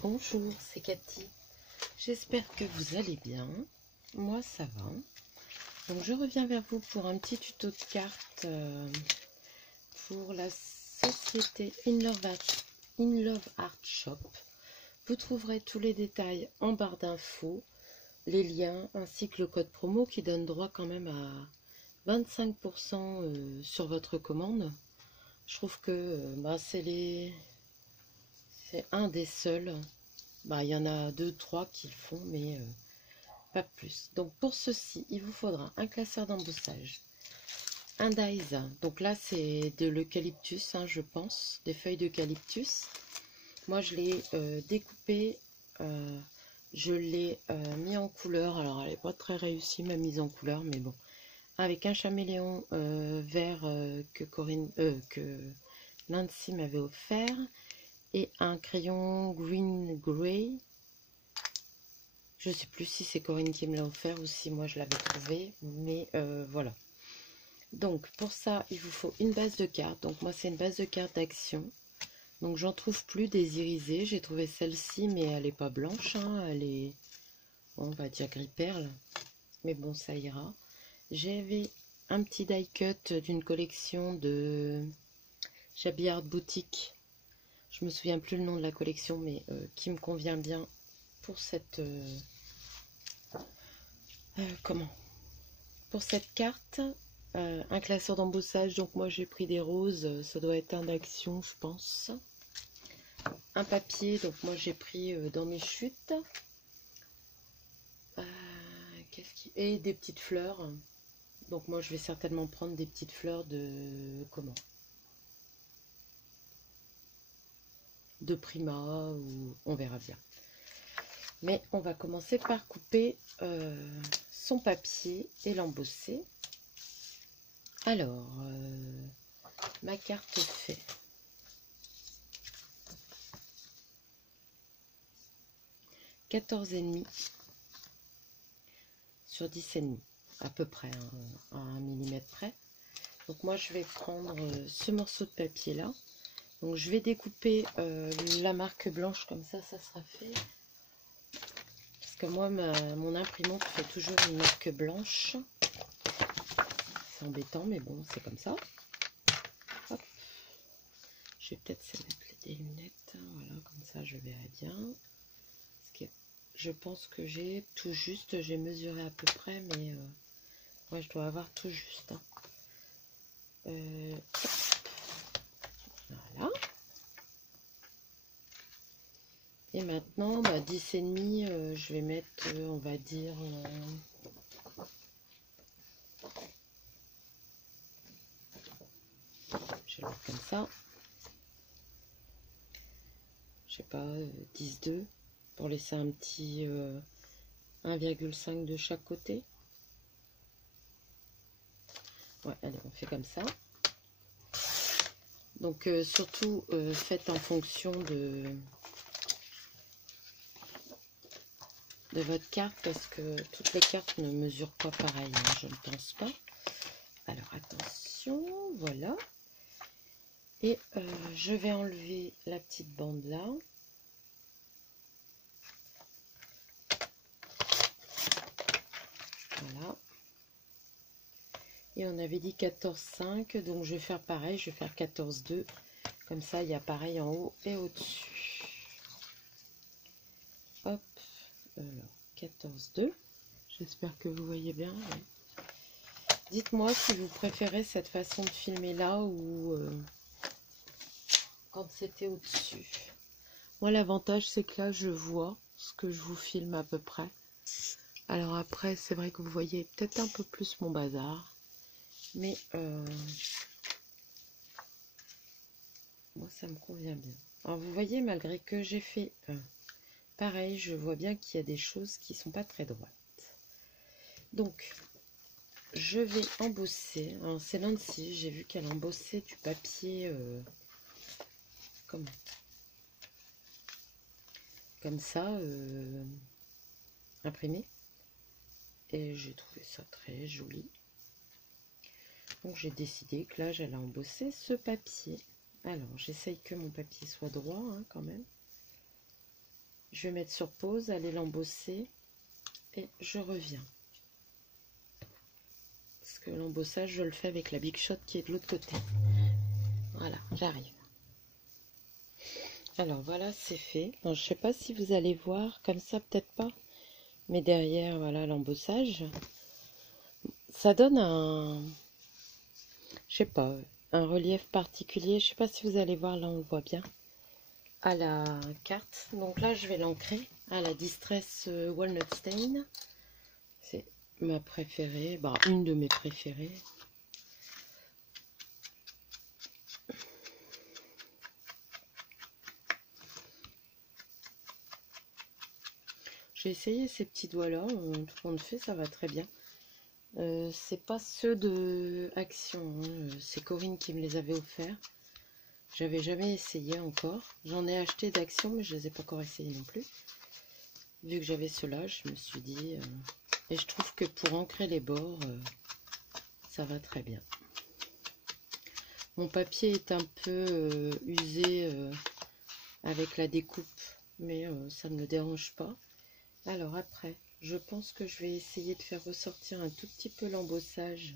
Bonjour, c'est Cathy. J'espère que vous allez bien. Moi, ça va. Donc, je reviens vers vous pour un petit tuto de cartes pour la société In Love Art Shop. Vous trouverez tous les détails en barre d'infos, les liens ainsi que le code promo qui donne droit quand même à 25% sur votre commande. Je trouve que c'est un des seuls. Il y en a 2-3 qui le font, mais pas plus. Donc pour ceci, il vous faudra un classeur d'embossage, un dies. Donc là, c'est de l'eucalyptus, je pense, des feuilles d'eucalyptus. Moi, je l'ai découpé, je l'ai mis en couleur. Alors, elle n'est pas très réussie, ma mise en couleur, mais bon. Avec un chaméléon vert que Nancy m'avait offert. Et un crayon green grey. Je sais plus si c'est Corinne qui me l'a offert ou si moi je l'avais trouvé, mais voilà. Donc pour ça il vous faut une base de cartes. Donc moi c'est une base de cartes d'action. Donc j'en trouve plus des irisées. J'ai trouvé celle-ci, mais elle n'est pas blanche, elle est, on va dire, gris perle, mais bon, ça ira. J'avais un petit die cut d'une collection de Shabby Art Boutique. Je me souviens plus le nom de la collection, mais qui me convient bien pour cette pour cette carte. Un classeur d'embossage. Donc moi j'ai pris des roses, ça doit être un d'action, je pense. Un papier, donc moi j'ai pris dans mes chutes. Et des petites fleurs. Donc moi je vais certainement prendre des petites fleurs de de Prima, ou on verra bien. Mais on va commencer par couper son papier et l'embosser. Alors, ma carte fait 14,5 sur 10,5 à peu près, à 1 mm près. Donc moi je vais prendre ce morceau de papier là. Donc je vais découper la marque blanche, comme ça sera fait. Parce que moi mon imprimante fait toujours une marque blanche. C'est embêtant, mais bon, c'est comme ça. Hop. Je vais peut-être se mettre des lunettes. Voilà, comme ça je verrai bien. Parce que je pense que j'ai tout juste, j'ai mesuré à peu près, mais moi je dois avoir tout juste. Voilà. Et maintenant, 10,5, je vais mettre, on va dire, je vais le mettre comme ça. Je sais pas, 10,2 pour laisser un petit 1,5 de chaque côté. Ouais, allez, on fait comme ça. Donc surtout faites en fonction de votre carte, parce que toutes les cartes ne mesurent pas pareil, je ne pense pas. Alors attention, voilà. Et je vais enlever la petite bande là. Voilà. Et on avait dit 14,5, donc je vais faire pareil, je vais faire 14,2. Comme ça, il y a pareil en haut et au-dessus. Hop, alors 14,2. J'espère que vous voyez bien. Ouais. Dites-moi si vous préférez cette façon de filmer là ou quand c'était au-dessus. Moi, l'avantage, c'est que là, je vois ce que je vous filme à peu près. Alors après, c'est vrai que vous voyez peut-être un peu plus mon bazar. Mais moi, ça me convient bien. Alors, vous voyez, malgré que j'ai fait pareil, je vois bien qu'il y a des choses qui sont pas très droites. Donc, je vais embosser. Alors, c'est Nancy, j'ai vu qu'elle embossait du papier comme ça, imprimé. Et j'ai trouvé ça très joli. Donc, j'ai décidé que là, j'allais embosser ce papier. Alors, j'essaye que mon papier soit droit, quand même. Je vais mettre sur pause, aller l'embosser et je reviens. Parce que l'embossage, je le fais avec la Big Shot qui est de l'autre côté. Voilà, j'arrive. Alors voilà, c'est fait. Alors, je sais pas si vous allez voir, comme ça peut-être pas. Mais derrière, voilà l'embossage. Ça donne un... Je sais pas, un relief particulier. Je sais pas si vous allez voir, là on le voit bien. À la carte. Donc là, je vais l'ancrer à la Distress Walnut Stain. C'est ma préférée, bah, une de mes préférées. J'ai essayé ces petits doigts-là, tout le fait, ça va très bien. C'est pas ceux de Action, hein. C'est Corinne qui me les avait offerts. J'avais jamais essayé encore. J'en ai acheté d'Action, mais je les ai pas encore essayés non plus. Vu que j'avais ceux-là, je me suis dit... Et je trouve que pour ancrer les bords, ça va très bien. Mon papier est un peu usé avec la découpe, mais ça ne me dérange pas. Alors après, je pense que je vais essayer de faire ressortir un tout petit peu l'embossage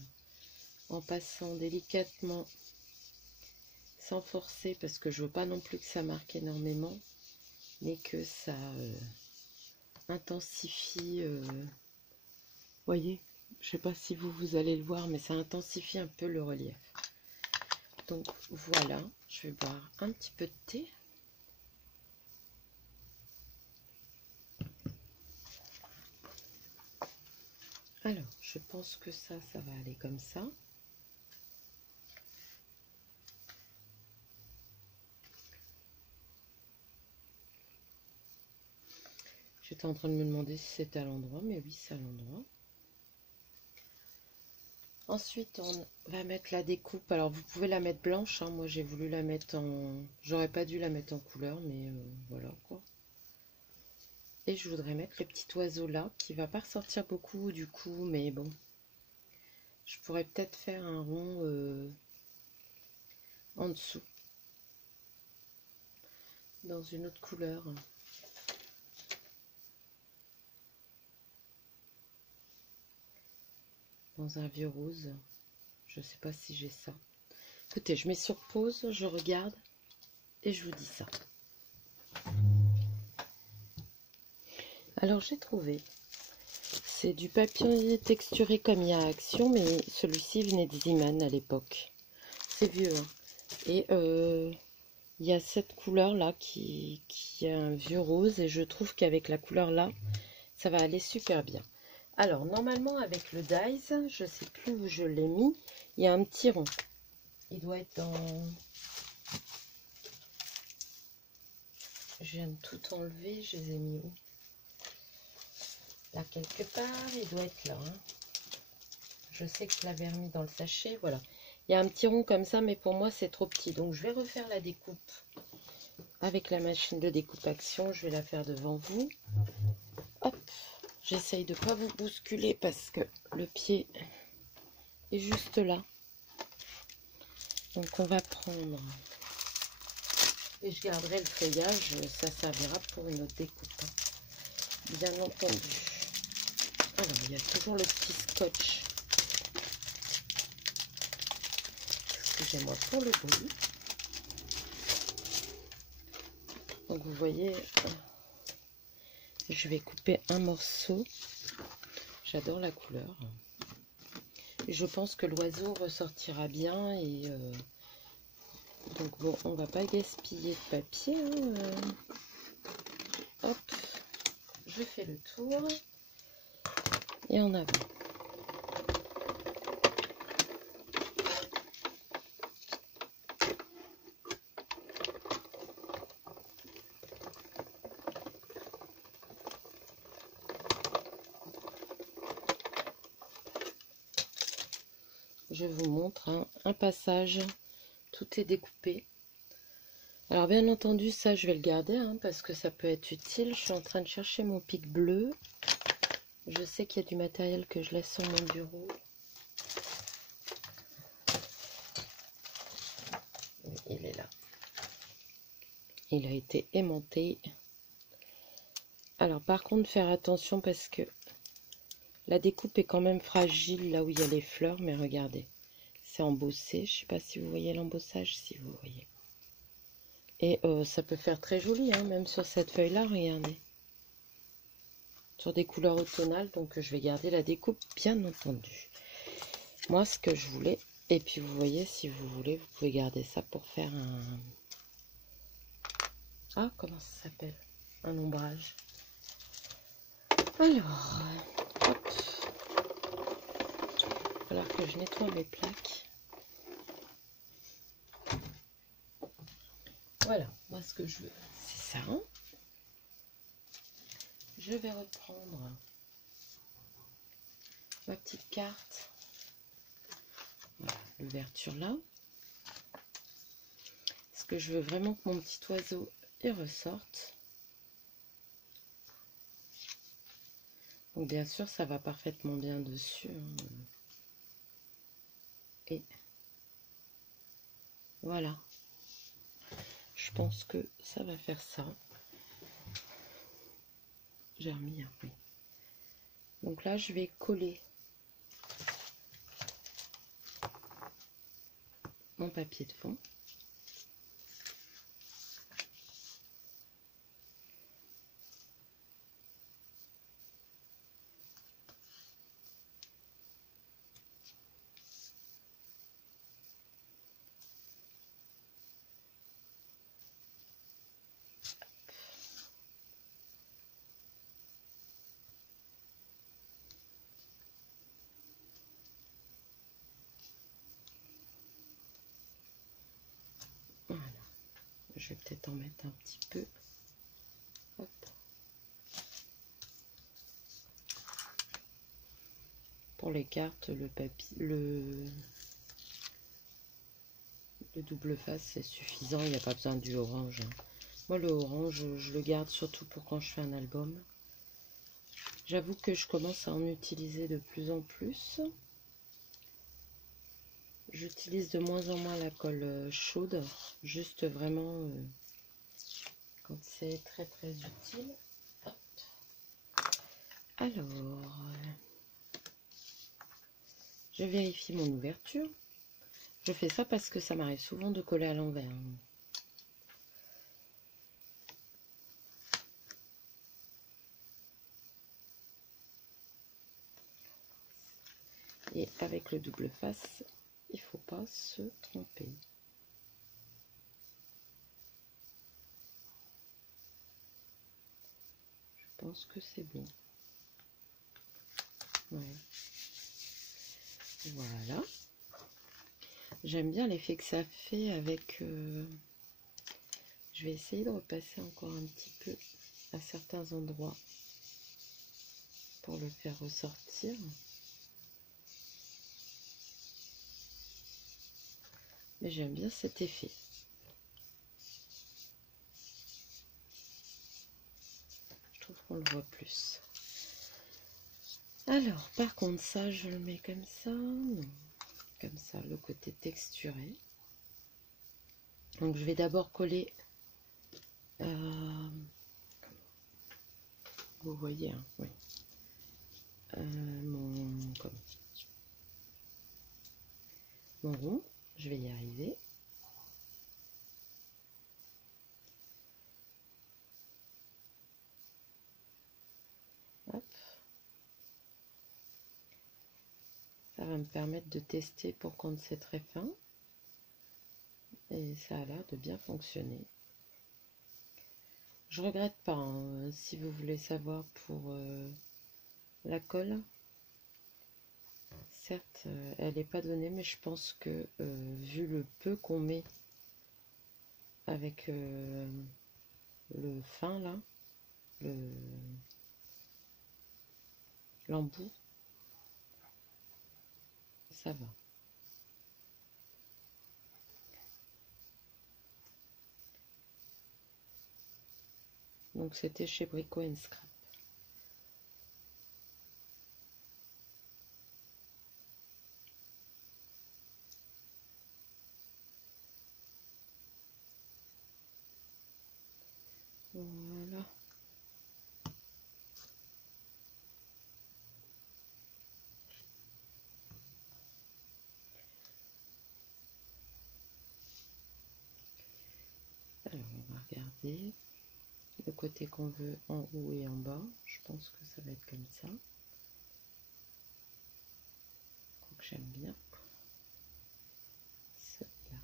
en passant délicatement, sans forcer, parce que je veux pas non plus que ça marque énormément, mais que ça intensifie. Voyez, je sais pas si vous allez le voir, mais ça intensifie un peu le relief. Donc voilà, je vais boire un petit peu de thé. Alors, je pense que ça va aller comme ça. J'étais en train de me demander si c'était à l'endroit, mais oui, c'est à l'endroit. Ensuite, on va mettre la découpe. Alors, vous pouvez la mettre blanche, hein. Moi, j'ai voulu la mettre en... J'aurais pas dû la mettre en couleur, mais voilà, quoi. Et je voudrais mettre le petit oiseau là, qui va pas ressortir beaucoup, du coup, mais bon. Je pourrais peut-être faire un rond en dessous. Dans une autre couleur. Dans un vieux rose. Je sais pas si j'ai ça. Écoutez, je mets sur pause, je regarde et je vous dis ça. Alors j'ai trouvé. C'est du papier texturé comme il y a Action, mais celui-ci venait de Ziman à l'époque. C'est vieux, hein. Et il y a cette couleur là qui est un vieux rose et je trouve qu'avec la couleur là, ça va aller super bien. Alors normalement avec le Dies, je sais plus où je l'ai mis, il y a un petit rond. Il doit être dans... Je viens de tout enlever, je les ai mis où? Là quelque part, il doit être là. Hein. Je sais que je l'avais remis dans le sachet, voilà. Il y a un petit rond comme ça, mais pour moi c'est trop petit. Donc je vais refaire la découpe avec la machine de découpe Action. Je vais la faire devant vous. Hop, j'essaye de ne pas vous bousculer parce que le pied est juste là. Donc on va prendre... Et je garderai le feuillage, ça servira pour une autre découpe. Hein. Bien entendu. Alors, il y a toujours le petit scotch. Excusez-moi pour le bruit. Donc, vous voyez, je vais couper un morceau. J'adore la couleur. Et je pense que l'oiseau ressortira bien. Et donc, bon, on va pas gaspiller de papier. Hein. Hop, je fais le tour. Et en avant. Je vous montre hein, un passage, tout est découpé. Alors bien entendu ça je vais le garder hein, parce que ça peut être utile. Je suis en train de chercher mon pic bleu. Je sais qu'il y a du matériel que je laisse sur mon bureau. Il est là. Il a été aimanté. Alors par contre, faire attention parce que la découpe est quand même fragile là où il y a les fleurs, mais regardez, c'est embossé. Je sais pas si vous voyez l'embossage, si vous voyez. Et ça peut faire très joli, hein, même sur cette feuille-là, regardez. Sur des couleurs automnales, donc je vais garder la découpe, bien entendu. Moi, ce que je voulais, et puis vous voyez, si vous voulez, vous pouvez garder ça pour faire un... Ah, comment ça s'appelle? Un ombrage. Alors, hop. Il va falloir que je nettoie mes plaques. Voilà, moi ce que je veux, c'est ça. Je vais reprendre ma petite carte. Voilà, l'ouverture là. Parce que je veux vraiment que mon petit oiseau y ressorte. Donc bien sûr, ça va parfaitement bien dessus. Hein. Et voilà. Je pense que ça va faire ça. J'ai remis, oui. Donc là, je vais coller mon papier de fond. Voilà. Je vais peut-être en mettre un petit peu. Hop. Pour les cartes, le papier, le double face, c'est suffisant. Il n'y a pas besoin du orange. Hein. Moi, le orange, je le garde surtout pour quand je fais un album. J'avoue que je commence à en utiliser de plus en plus. J'utilise de moins en moins la colle chaude, juste vraiment quand c'est très très utile. Hop. Alors, je vérifie mon ouverture. Je fais ça parce que ça m'arrive souvent de coller à l'envers. Et avec le double face, il ne faut pas se tromper. Je pense que c'est bon. Ouais. Voilà. J'aime bien l'effet que ça fait avec... Je vais essayer de repasser encore un petit peu à certains endroits pour le faire ressortir. Mais j'aime bien cet effet. Je trouve qu'on le voit plus. Alors, par contre, ça, je le mets comme ça. Non. Comme ça, le côté texturé. Donc, je vais d'abord coller... vous voyez, hein, oui. Mon rond. Je vais y arriver. Hop. Ça va me permettre de tester pour quand c'est très fin. Et ça a l'air de bien fonctionner. Je regrette pas, hein, si vous voulez savoir pour la colle. Certes, elle n'est pas donnée, mais je pense que vu le peu qu'on met avec le fin là, l'embout, ça va. Donc c'était chez Brico Scrap. Voilà. Regardez le côté qu'on veut en haut et en bas. Je pense que ça va être comme ça. Donc j'aime bien cela.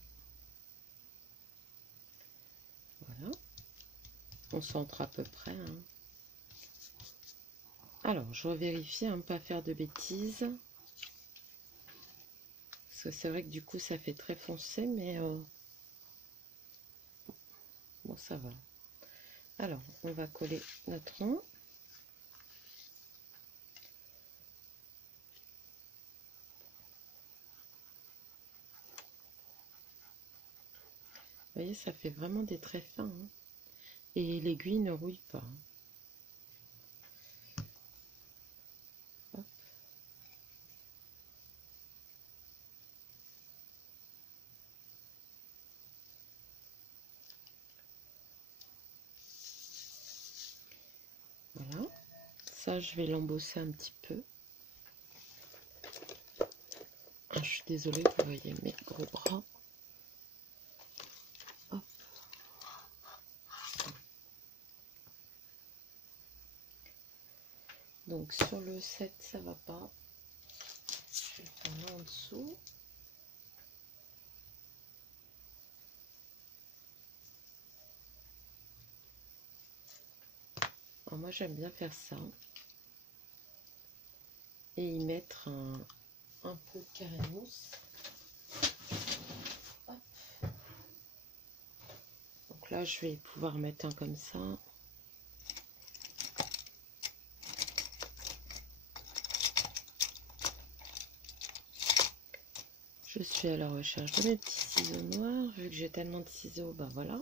Voilà. On centre à peu près. Hein. Alors, je revérifie, hein, pas faire de bêtises. Parce que c'est vrai que du coup, ça fait très foncé, mais bon, ça va. Alors, on va coller notre rond. Vous voyez, ça fait vraiment des traits fins. Hein. Et l'aiguille ne rouille pas. Hop. Voilà. Ça, je vais l'embosser un petit peu. Ah, je suis désolée, vous voyez mes gros bras. Hop. Donc sur le 7, ça va pas. Je vais le prendre là en dessous. Alors moi, j'aime bien faire ça. Et y mettre un peu de carré mousse. Hop. Donc là, je vais pouvoir mettre un comme ça. Je suis à la recherche de mes petits ciseaux noirs. Vu que j'ai tellement de ciseaux, ben voilà.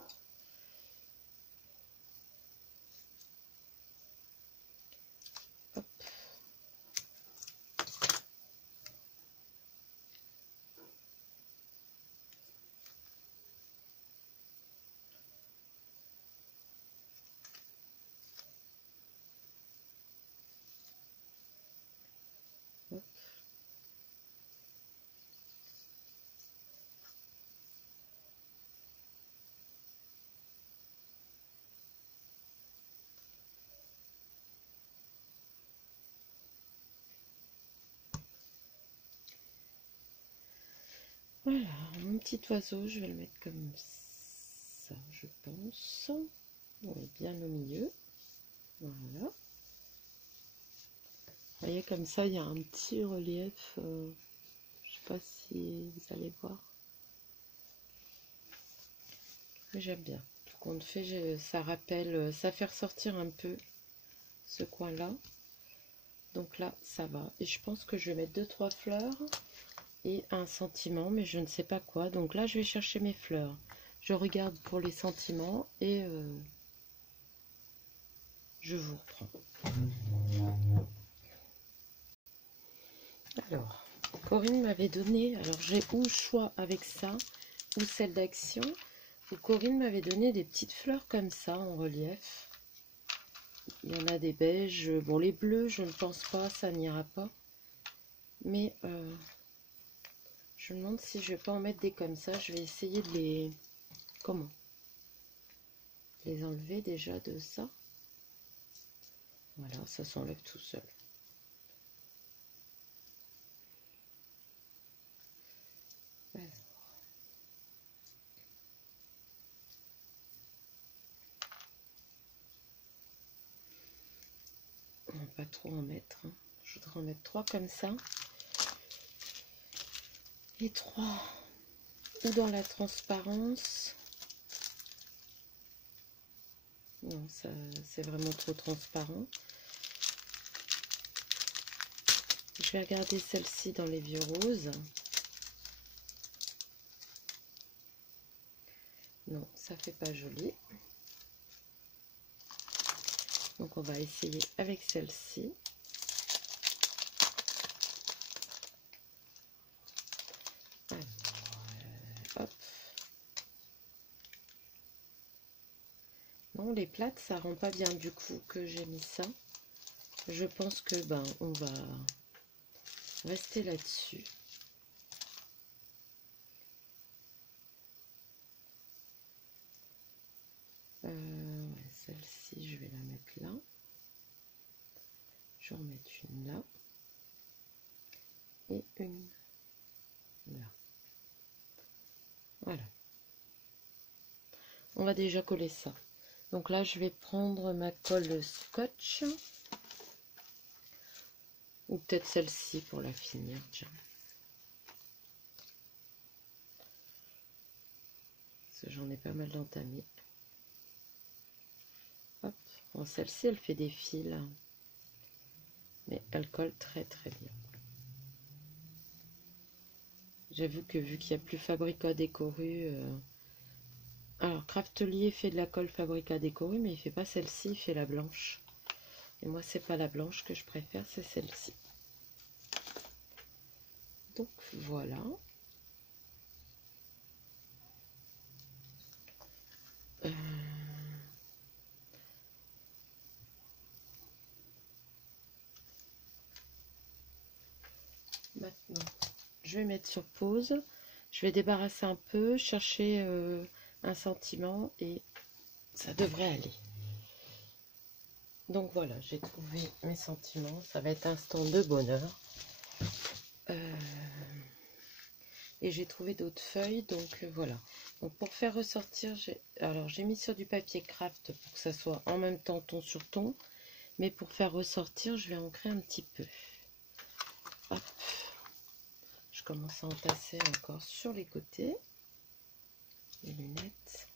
Hop. Hop. Voilà, mon petit oiseau, je vais le mettre comme ça, je pense. On est bien au milieu. Voilà. Vous voyez, comme ça, il y a un petit relief. Je sais pas si vous allez voir. Mais j'aime bien. Tout compte fait, ça rappelle, ça fait ressortir un peu ce coin-là. Donc là, ça va. Et je pense que je vais mettre 2-3 fleurs et un sentiment, mais je ne sais pas quoi. Donc là, je vais chercher mes fleurs. Je regarde pour les sentiments et je vous reprends. Alors, Corinne m'avait donné, alors j'ai ou le choix avec ça, ou celle d'Action, où Corinne m'avait donné des petites fleurs comme ça, en relief. Il y en a des beiges, bon les bleus, je ne pense pas, ça n'ira pas. Mais je me demande si je vais pas en mettre des comme ça, je vais essayer de les... Comment? Les enlever déjà de ça. Voilà, ça s'enlève tout seul. Alors. On va pas trop en mettre. Hein. Je voudrais en mettre 3 comme ça. Et 3 ou dans la transparence. Non, ça c'est vraiment trop transparent. Je vais regarder celle-ci dans les vieux roses. Non, ça fait pas joli. Donc on va essayer avec celle-ci. Hop. Non, les plates, ça rend pas bien du coup que j'ai mis ça. Je pense que ben on va rester là-dessus. Ouais, celle-ci, je vais la mettre là. Je vais en mettre une là. Et une là. Voilà. On va déjà coller ça. Donc là, je vais prendre ma colle scotch. Ou peut-être celle-ci pour la finir, tiens. Parce que j'en ai pas mal d'entamé. Hop. Bon, celle-ci, elle fait des fils. Mais elle colle très très bien. J'avoue que vu qu'il n'y a plus Fabrica Décoru... Alors, Craftelier fait de la colle Fabrica Décoru, mais il fait pas celle-ci, il fait la blanche. Et moi, c'est pas la blanche que je préfère, c'est celle-ci. Donc, voilà. Maintenant, je vais mettre sur pause. Je vais débarrasser un peu, chercher un sentiment et ça devrait aller. Donc voilà, j'ai trouvé mes sentiments. Ça va être un instant de bonheur. Et j'ai trouvé d'autres feuilles, donc voilà. Donc pour faire ressortir, j'ai mis sur du papier craft pour que ça soit en même temps ton sur ton. Mais pour faire ressortir, je vais ancrer un petit peu. Hop. Je commence à entasser encore sur les côtés. Les lunettes.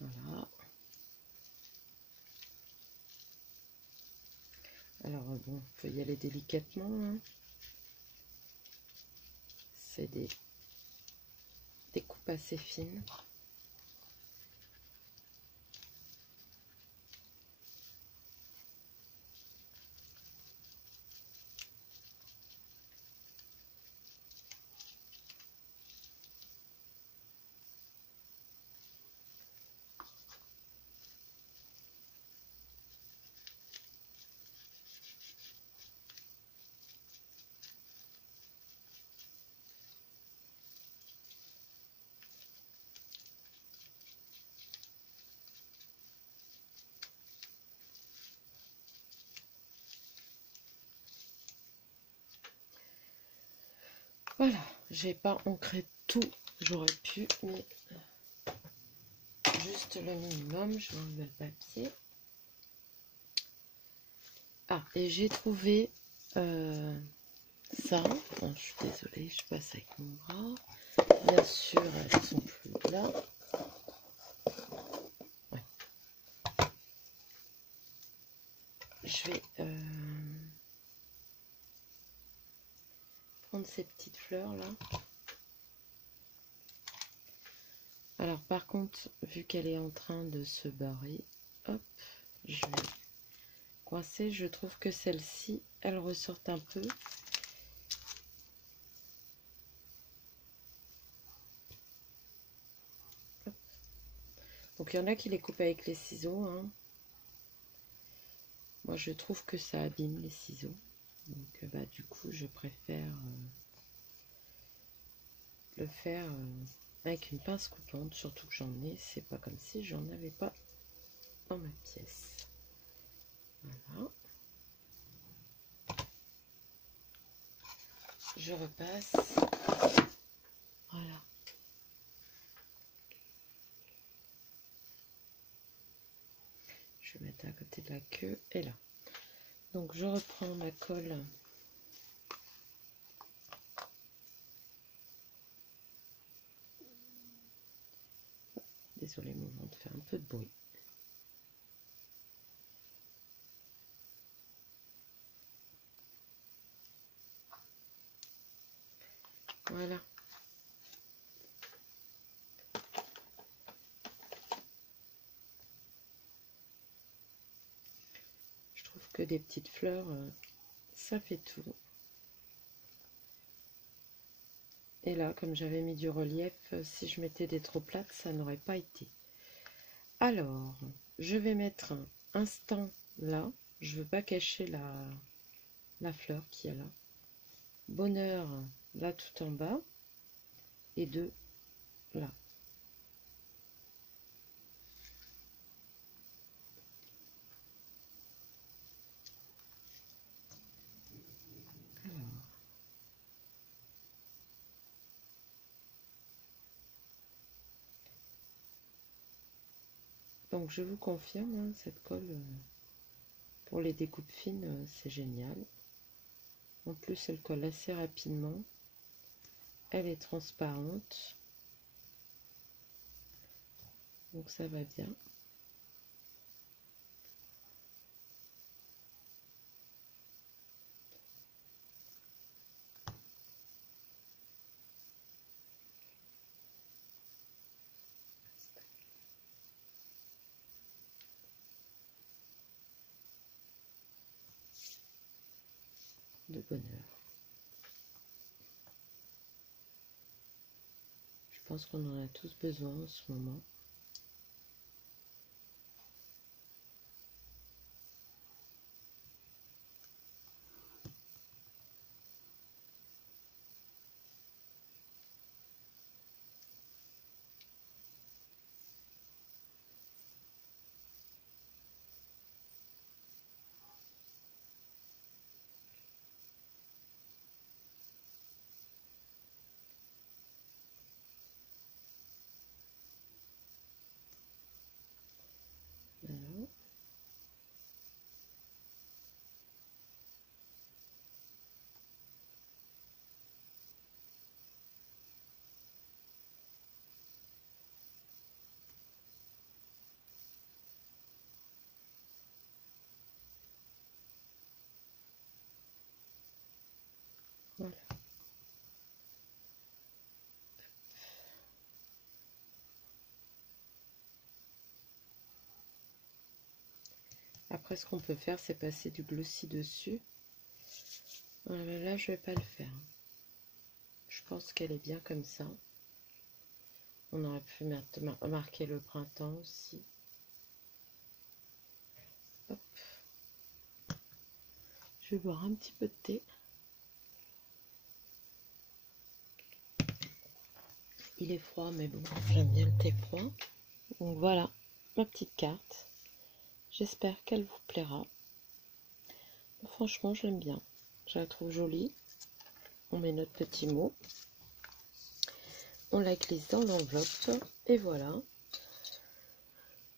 Voilà. Alors bon, il faut y aller délicatement. Hein. C'est des coupes assez fines. Voilà, j'ai pas ancré tout, j'aurais pu, mais juste le minimum. Je vais enlever le papier. Ah, et j'ai trouvé ça. Oh, je suis désolée, je passe avec mon bras. Bien sûr, elles sont plus là. Ouais. Je vais prendre ces petites fleurs là. Alors par contre, vu qu'elle est en train de se barrer, hop, je vais coincer. Je trouve que celle-ci, elle ressort un peu. Hop. Donc il y en a qui les coupent avec les ciseaux. Hein. Moi je trouve que ça abîme les ciseaux. Donc bah, du coup je préfère le faire avec une pince coupante, surtout que j'en ai, c'est pas comme si j'en avais pas dans ma pièce. Voilà. Je repasse. Voilà. Je vais mettre à côté de la queue et là. Donc je reprends ma colle. Désolée, mon ventre fait un peu de bruit. Voilà. Je trouve que des petites fleurs, ça fait tout. Et là, comme j'avais mis du relief, si je mettais des trop plates, ça n'aurait pas été. Alors, je vais mettre un instant là, je veux pas cacher la fleur qu'il y a là. Bonheur, là tout en bas, et 2 là. Alors. Donc je vous confirme, hein, cette colle pour les découpes fines, c'est génial. En plus, elle colle assez rapidement. Elle est transparente. Donc ça va bien. De bonheur. Je pense qu'on en a tous besoin en ce moment. Voilà. Voilà. Après, ce qu'on peut faire, c'est passer du glossy dessus. Là, je vais pas le faire. Je pense qu'elle est bien comme ça. On aurait pu marquer le printemps aussi. Hop. Je vais boire un petit peu de thé. Il est froid, mais bon, j'aime bien le thé froid. Donc voilà, ma petite carte. J'espère qu'elle vous plaira. Franchement, j'aime bien. Je la trouve jolie. On met notre petit mot. On la glisse dans l'enveloppe. Et voilà.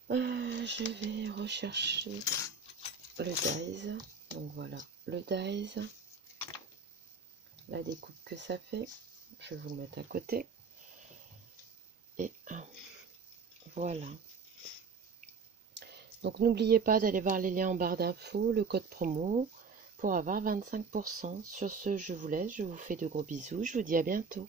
Je vais rechercher le dies. Donc voilà, le dies. La découpe que ça fait. Je vais vous le mettre à côté. Et voilà. Donc n'oubliez pas d'aller voir les liens en barre d'infos, le code promo pour avoir 25%. Sur ce, je vous laisse, je vous fais de gros bisous, je vous dis à bientôt.